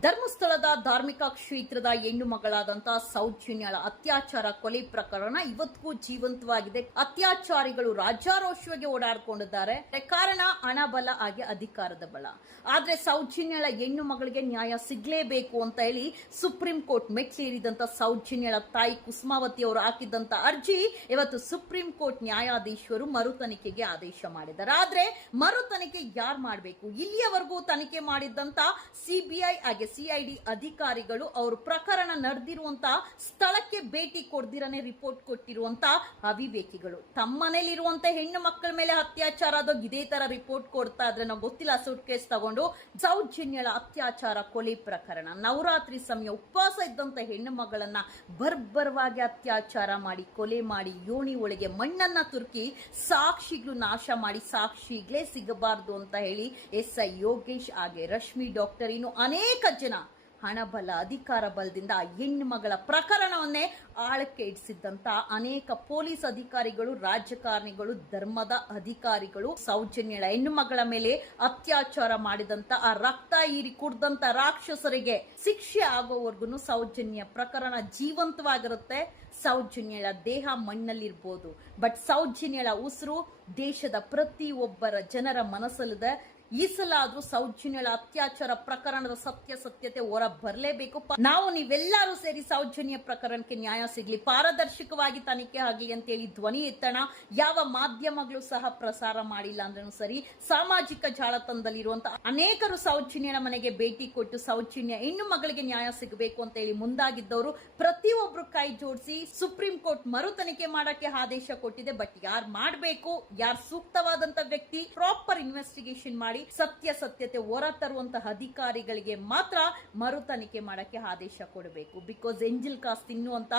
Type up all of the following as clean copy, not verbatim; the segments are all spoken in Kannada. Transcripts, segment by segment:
ಧರ್ಮಸ್ಥಳದ ಧಾರ್ಮಿಕ ಕ್ಷೇತ್ರದ ಹೆಣ್ಣು ಮಗಳಾದಂತಹ ಸೌಜನ್ಯಳ ಅತ್ಯಾಚಾರ ಕೊಲೆ ಪ್ರಕರಣ ಇವತ್ತಿಗೂ ಜೀವಂತವಾಗಿದೆ. ಅತ್ಯಾಚಾರಿಗಳು ರಾಜ್ಯಾರೋಷವಾಗಿ ಓಡಾಡಿಕೊಂಡಿದ್ದಾರೆ. ಕಾರಣ ಹಣ ಬಲ ಹಾಗೆ ಅಧಿಕಾರದ ಬಲ. ಆದ್ರೆ ಸೌಜನ್ಯಳ ಹೆಣ್ಣು ಮಗಳಿಗೆ ನ್ಯಾಯ ಸಿಗ್ಲೇಬೇಕು ಅಂತ ಹೇಳಿ ಸುಪ್ರೀಂ ಕೋರ್ಟ್ ಮೆಟ್ಲೇರಿದಂತ ಸೌಜನ್ಯಳ ತಾಯಿ ಕುಸುಮಾವತಿ ಅವರು ಹಾಕಿದಂತ ಅರ್ಜಿ ಇವತ್ತು ಸುಪ್ರೀಂ ಕೋರ್ಟ್ ನ್ಯಾಯಾಧೀಶರು ಮರು ತನಿಖೆಗೆ ಆದೇಶ ಮಾಡಿದ್ದಾರೆ. ಆದ್ರೆ ಮರು ತನಿಖೆ ಯಾರು ಮಾಡಬೇಕು? ಇಲ್ಲಿಯವರೆಗೂ ತನಿಖೆ ಮಾಡಿದ್ದಂತ ಸಿಬಿಐ ಹಾಗೆ ಸಿಐಡಿ ಅಧಿಕಾರಿಗಳು ಅವರು ಪ್ರಕರಣ ನಡೆದಿರುವಂತಹ ಸ್ಥಳಕ್ಕೆ ಭೇಟಿ ಕೊಡ್ದಿರನೆ ರಿಪೋರ್ಟ್ ಕೊಟ್ಟಿರುವಂತಹ ಅವಿವೇಕಿಗಳು. ತಮ್ಮ ಮನೇಲಿರುವಂತಹ ಹೆಣ್ಣು ಮಕ್ಕಳ ಮೇಲೆ ಅತ್ಯಾಚಾರ ಆದಾಗ ಇದೇ ತರ ರಿಪೋರ್ಟ್ ಕೊಡ್ತಾ ಇದ್ರೆ ನಾವು ಗೊತ್ತಿಲ್ಲ ಸೂಟ್ ಕೇಸ್ ತಗೊಂಡು ಸೌಜನ್ಯಳ ಅತ್ಯಾಚಾರ ಕೊಲೆ ಪ್ರಕರಣ ನವರಾತ್ರಿ ಸಮಯ ಉಪವಾಸ ಇದ್ದಂತ ಹೆಣ್ಣು ಮಗಳನ್ನ ಬರ್ಬರವಾಗಿ ಅತ್ಯಾಚಾರ ಮಾಡಿ ಕೊಲೆ ಮಾಡಿ ಯೋನಿ ಒಳಗೆ ಮಣ್ಣನ್ನ ತುರುಕಿ ಸಾಕ್ಷಿಗಳು ನಾಶ ಮಾಡಿ ಸಾಕ್ಷಿಗಳೇ ಸಿಗಬಾರದು ಅಂತ ಹೇಳಿ SI ಯೋಗೇಶ್ ಹಾಗೆ ರಶ್ಮಿ ಡಾಕ್ಟರ್ ಇನ್ನು ಅನೇಕ ಜನ ಹಣಬಲ ಅಧಿಕಾರ ಬಲದಿಂದ ಹೆಣ್ಣು ಮಗಳ ಪ್ರಕರಣವನ್ನೇ ಆಳಕ್ಕೆ ಇಡಿಸಿದ್ದಂತ ಅನೇಕ ಪೊಲೀಸ್ ಅಧಿಕಾರಿಗಳು ರಾಜಕಾರಣಿಗಳು ಧರ್ಮದ ಅಧಿಕಾರಿಗಳು ಸೌಜನ್ಯಳ ಹೆಣ್ಣು ಮಗಳ ಮೇಲೆ ಅತ್ಯಾಚಾರ ಮಾಡಿದಂತ ಆ ರಕ್ತ ಹೀರಿ ಕುಡ್ದಂತ ರಾಕ್ಷಸರಿಗೆ ಶಿಕ್ಷೆ ಆಗೋವರೆಗೂ ಸೌಜನ್ಯ ಪ್ರಕರಣ ಜೀವಂತವಾಗಿರುತ್ತೆ. ಸೌಜನ್ಯಳ ದೇಹ ಮಣ್ಣಲ್ಲಿರ್ಬೋದು, ಬಟ್ ಸೌಜನ್ಯಳ ಉಸಿರು ದೇಶದ ಪ್ರತಿಯೊಬ್ಬರ ಜನರ ಮನಸ್ಸಲ್ಲಿದೆ. ಈ ಸಲ ಆದ್ರೂ ಸೌಜನ್ಯಳ ಅತ್ಯಾಚಾರ ಪ್ರಕರಣದ ಸತ್ಯತೆ ಹೊರ ಬರಲೇಬೇಕು. ನಾವು ನೀವೆಲ್ಲರೂ ಸೇರಿ ಸೌಜನ್ಯ ಪ್ರಕರಣಕ್ಕೆ ನ್ಯಾಯ ಸಿಗ್ಲಿ, ಪಾರದರ್ಶಕವಾಗಿ ತನಿಖೆ ಆಗಲಿ ಅಂತೇಳಿ ಧ್ವನಿ ಎತ್ತಣ. ಯಾವ ಮಾಧ್ಯಮಗಳು ಸಹ ಪ್ರಸಾರ ಮಾಡಿಲ್ಲ ಅಂದ್ರೂ ಸರಿ, ಸಾಮಾಜಿಕ ಜಾಲತಾಣದಲ್ಲಿರುವಂತಹ ಅನೇಕರು ಸೌಜನ್ಯಳ ಮನೆಗೆ ಭೇಟಿ ಕೊಟ್ಟು ಸೌಜನ್ಯ ಹೆಣ್ಣು ಮಗಳಿಗೆ ನ್ಯಾಯ ಸಿಗಬೇಕು ಅಂತ ಹೇಳಿ ಮುಂದಾಗಿದ್ದವರು ಪ್ರತಿಯೊಬ್ರು ಕೈ ಜೋಡಿಸಿ ಸುಪ್ರೀಂ ಕೋರ್ಟ್ ಮರು ತನಿಖೆ ಮಾಡಕ್ಕೆ ಆದೇಶ ಕೊಟ್ಟಿದೆ. ಬಟ್ ಯಾರು ಮಾಡಬೇಕು, ಯಾರು ಸೂಕ್ತವಾದಂತ ವ್ಯಕ್ತಿ, ಪ್ರಾಪರ್ ಇನ್ವೆಸ್ಟಿಗೇಷನ್ ಮಾಡಿ ಸತ್ಯತೆ ಹೊರ ತರುವಂತಹ ಅಧಿಕಾರಿಗಳಿಗೆ ಮಾತ್ರ ಮರು ತನಿಖೆ ಮಾಡಕ್ಕೆ ಆದೇಶ ಕೊಡಬೇಕು. ಬಿಕಾಸ್ ಎಂಜಿಲ್ ಕಾಸ್ ತಿನ್ನುವಂತ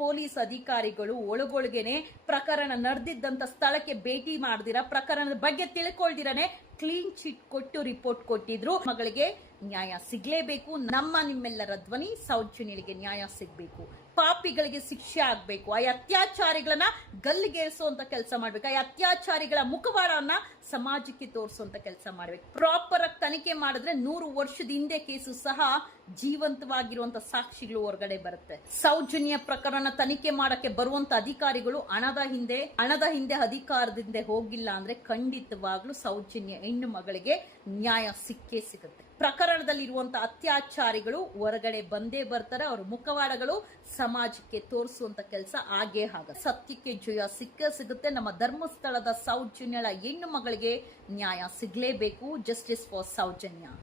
ಪೊಲೀಸ್ ಅಧಿಕಾರಿಗಳು ಒಳಗೊಳಗೇನೆ ಪ್ರಕರಣ ನಡೆದಿದ್ದಂತ ಸ್ಥಳಕ್ಕೆ ಭೇಟಿ ಮಾಡದಿರ ಪ್ರಕರಣದ ಬಗ್ಗೆ ತಿಳ್ಕೊಳ್ದಿರನೆ ಕ್ಲೀನ್ ಚಿಟ್ ಕೊಟ್ಟು ರಿಪೋರ್ಟ್ ಕೊಟ್ಟಿದ್ರು. ಮಗಳಿಗೆ ನ್ಯಾಯ ಸಿಗ್ಲೇಬೇಕು. ನಿಮ್ಮೆಲ್ಲರ ಧ್ವನಿ ಸೌಜನ್ಯಳಿಗೆ ನ್ಯಾಯ ಸಿಗ್ಬೇಕು. ಪಾಪಿಗಳಿಗೆ ಶಿಕ್ಷೆ ಆಗ್ಬೇಕು. ಆ ಅತ್ಯಾಚಾರಿಗಳನ್ನ ಗಲ್ಲಿಗೇರಿಸುವಂತ ಕೆಲಸ ಮಾಡ್ಬೇಕು. ಆ ಅತ್ಯಾಚಾರಿಗಳ ಮುಖವಾಡವನ್ನ ಸಮಾಜಕ್ಕೆ ತೋರಿಸುವಂತ ಕೆಲಸ ಮಾಡ್ಬೇಕು. ಪ್ರಾಪರ್ ಆಗಿ ತನಿಖೆ ಮಾಡಿದ್ರೆ 100 ವರ್ಷದ ಹಿಂದೆ ಕೇಸು ಸಹ ಜೀವಂತವಾಗಿರುವಂತ ಸಾಕ್ಷಿಗಳು ಹೊರಗಡೆ ಬರುತ್ತೆ. ಸೌಜನ್ಯ ಪ್ರಕರಣ ತನಿಖೆ ಮಾಡಕ್ಕೆ ಬರುವಂತ ಅಧಿಕಾರಿಗಳು ಹಣದ ಹಿಂದೆ ಅಧಿಕಾರದಿಂದ ಹೋಗಿಲ್ಲ ಅಂದ್ರೆ ಖಂಡಿತವಾಗ್ಲೂ ಸೌಜನ್ಯ ಹೆಣ್ಣು ಮಗಳಿಗೆ ನ್ಯಾಯ ಸಿಕ್ಕೇ ಸಿಗುತ್ತೆ. ಪ್ರಕರಣದಲ್ಲಿರುವಂತಹ ಅತ್ಯಾಚಾರಿಗಳು ಹೊರಗಡೆ ಬಂದೇ ಬರ್ತಾರೆ. ಅವರ ಮುಖವಾಡಗಳು ಸಮಾಜಕ್ಕೆ ತೋರಿಸುವಂತ ಕೆಲಸ ಆಗೇ ಸತ್ಯಕ್ಕೆ ಜಯ ಸಿಗುತ್ತೆ. ನಮ್ಮ ಧರ್ಮಸ್ಥಳದ ಸೌಜನ್ಯಳ ಹೆಣ್ಣು ಮಗಳಿಗೆ ನ್ಯಾಯ ಸಿಗ್ಲೇಬೇಕು. Justice for Soujanya.